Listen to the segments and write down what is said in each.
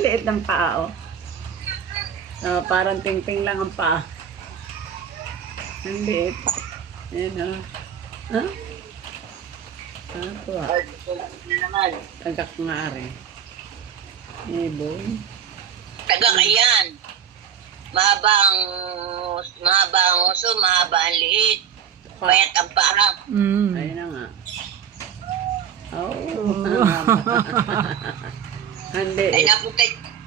Liit ng paa, oh. Parang ting-ting lang ang paa. Ang liit. Ayan, oh. Ha? Ako, ah. Tagak nga rin. Ibon. Taga yan. Mahaba ang uso, mahaba ang liit. Payat ang paa. Ayun na nga. Oh. Hindi. Ay,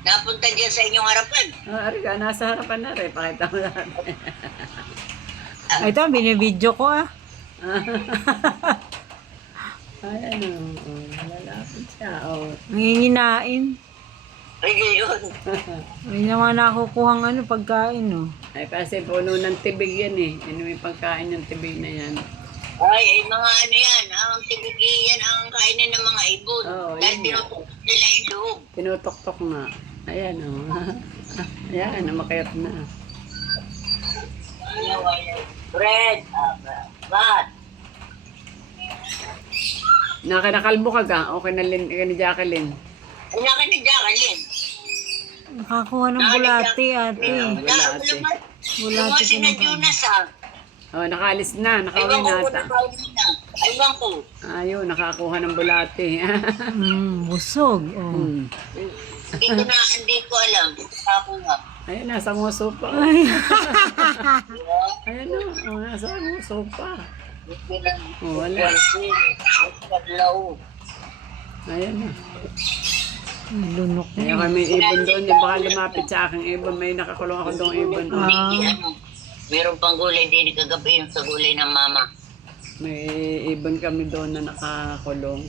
napunta dyan sa inyong harapan. Ari ka, nasa harapan na rin. Pakita mo natin. Ito, binibidyo ko ah. Ayan o. Lalapit siya. Oh. Nanginginain. Ay, gayon. May naman nakukuhang pagkain oh. Ay, kasi puno ng tibig yan eh. Ano yung pagkain ng tibig na yan? Ay, mga ano yan. Ang tibigi yan ang kainin ng mga ibon. Oo, Dahil yun nga. tinutok nila yung loob. Tinutok-tok nga. Ayan o. Ayan, namakayat na. Bread. Bat. Nakinakalbo ka ka? Okay na ni Jacqueline. Ay, nakin ni Jacqueline. Nakakuha ng bulati ate. Bulati. Bulati Si ko na. Jonas ah. Oh, nakaalis na. Nakauwi Aywan ko na ata. Aywan ko. Ayun, nakakuha ng bulati. Busog. Oh. Hindi ko alam. Nakakuha. Ayun, nasa nguso pa. Ay. Ayan o. Oh, nasa nguso pa. Oh, wala. Wala. Ayan na. Lunok na. Ayun, may ibon doon. Yung baka lumapit sa aking ibon. May nakakulong ako doong ibon. Oh. Meron pang gulay din kagabi yung sa gulay ng mama. May ibon kami doon na nakakulong.